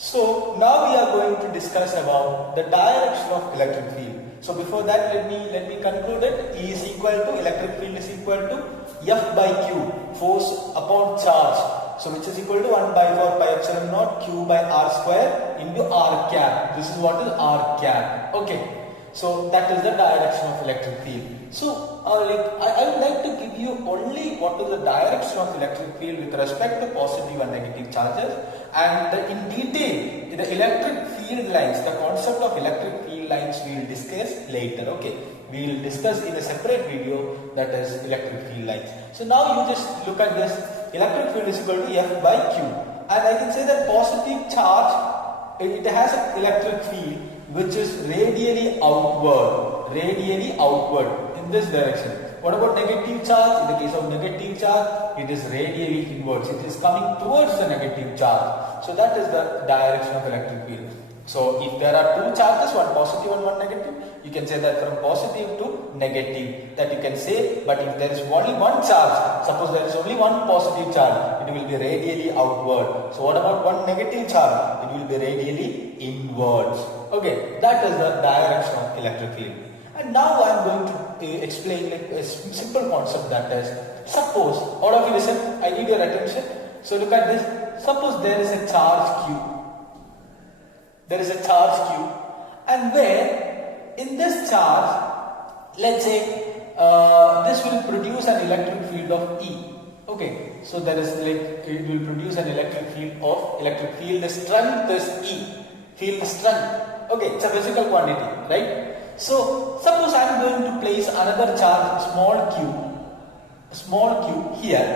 So now we are going to discuss about the direction of electric field. So before that, let me conclude it. E is equal to, electric field is equal to F by Q, force upon charge. So which is equal to 1 by 4 pi epsilon naught Q by R square into R cap. This is what is R cap. Okay. So that is the direction of electric field. So I would like to give you only what is the direction of electric field with respect to positive and negative charges, and in detail the electric field lines, the concept of electric field lines we will discuss later. Okay, we will discuss in a separate video, that is electric field lines. So now you just look at this. Electric field is equal to F by Q, and I can say that positive charge, it has an electric field which is radially outward in this direction. What about negative charge? In the case of negative charge, it is radially inwards. It is coming towards the negative charge. So that is the direction of electric field. So if there are two charges, one positive and one negative, you can say that from positive to negative, that you can say. But if there is only one charge, suppose there is only one positive charge, it will be radially outward. So what about one negative charge? It will be radially inwards. Okay, that is the direction of electric field. And now I am going to explain like a simple concept, that is, suppose, all of you listen, I need your attention. So look at this. Suppose there is a charge Q. There is a charge Q, and where in this charge, let's say this will produce an electric field of E. Okay, so there is like, it will produce an electric field strength is E, field strength. Okay, it's a physical quantity, right? So suppose I am going to place another charge small q here.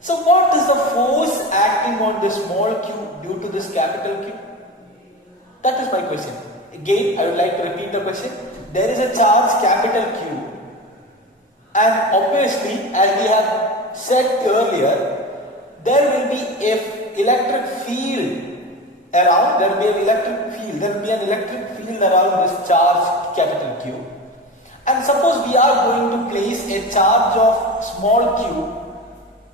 So what is the force acting on this small q due to this capital Q? That is my question. Again, I would like to repeat the question. There is a charge capital Q, and obviously, as we have said earlier, there will be an electric field around. There will be an electric field around this charge capital Q. And suppose we are going to place a charge of small q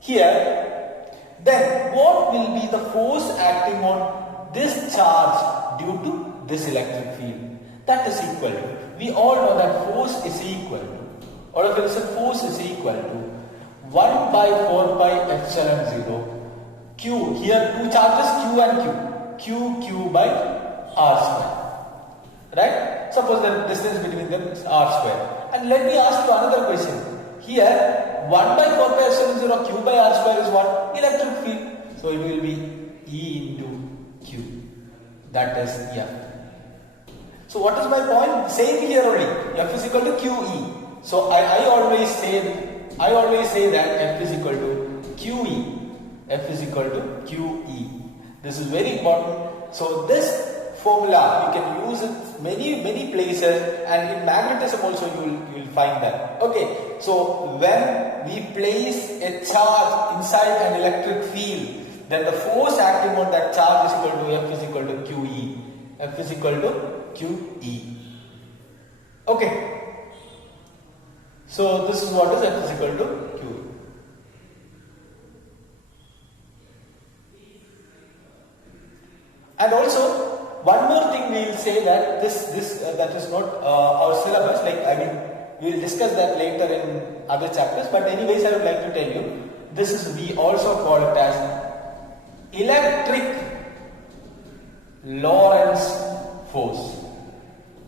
here, then what will be the force acting on this charge due to this electric field? That is equal to, we all know that force is equal to, all of us, force is equal to 1 by 4 pi epsilon 0 q, here two charges q and q by r square, right? Suppose the distance between them is r square. And let me ask you another question. Here 1 by 4 pi epsilon 0 q by r square is what? Electric field. So it will be E into Q. That is F. So what is my point? Same here only. F is equal to QE. So I always say that F is equal to QE. F is equal to QE. This is very important. So this formula you can use it many places, and in magnetism also you will find that. Okay. So when we place a charge inside an electric field, then the force acting on that charge is equal to F is equal to QE. F is equal to QE. Okay. So this is what is F is equal to QE. And also one more thing we will say, that that is not our syllabus. Like, I mean, we will discuss that later in other chapters. But anyways, I would like to tell you, this is, we also call it as electric Lorentz force.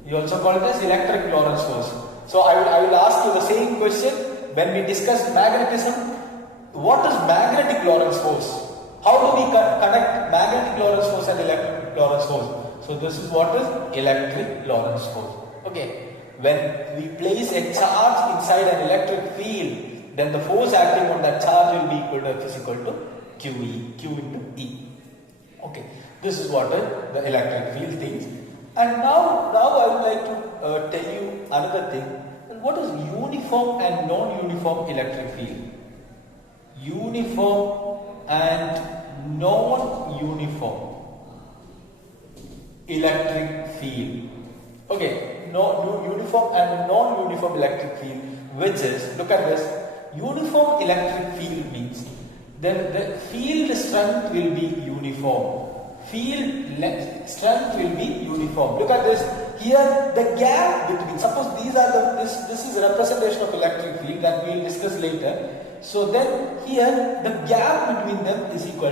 You also call it as electric Lorentz force. So I will ask you the same question when we discuss magnetism. What is magnetic Lorentz force? How do we connect magnetic Lorentz force and electric Lorentz force? So this is what is electric Lorentz force. Okay. When we place a charge inside an electric field, then the force acting on that charge will be equal to F is equal to QE, Q into E. Okay. This is what the electric field things. And now I would like to tell you another thing. What is uniform and non-uniform electric field? Uniform and non-uniform electric field. Okay. Uniform and non-uniform electric field, which is, look at this, uniform electric field means then the field strength will be uniform. field strength will be uniform. Look at this. Here the gap between, suppose these are this is a representation of electric field that we will discuss later. So then here the gap between them is equal.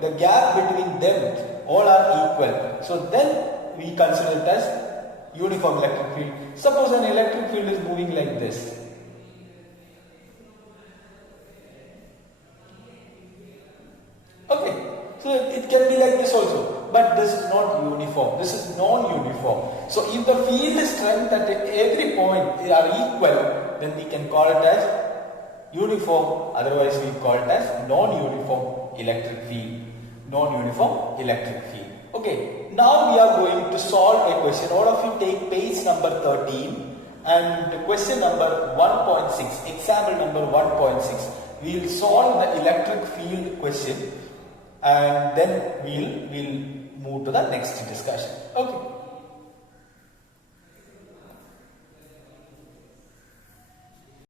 The gap between them all are equal. So then we consider it as uniform electric field. Suppose an electric field is moving like this. Okay, so it can be like this also, but this is not uniform. This is non-uniform. So if the field strength at every point are equal, then we can call it as uniform. Otherwise, we call it as non-uniform electric field. Non-uniform electric field. Okay, now we are going to solve a question. All of you take page number 13 and question number 1.6, example number 1.6. We will solve the electric field question and then we'll move to the next discussion. Okay.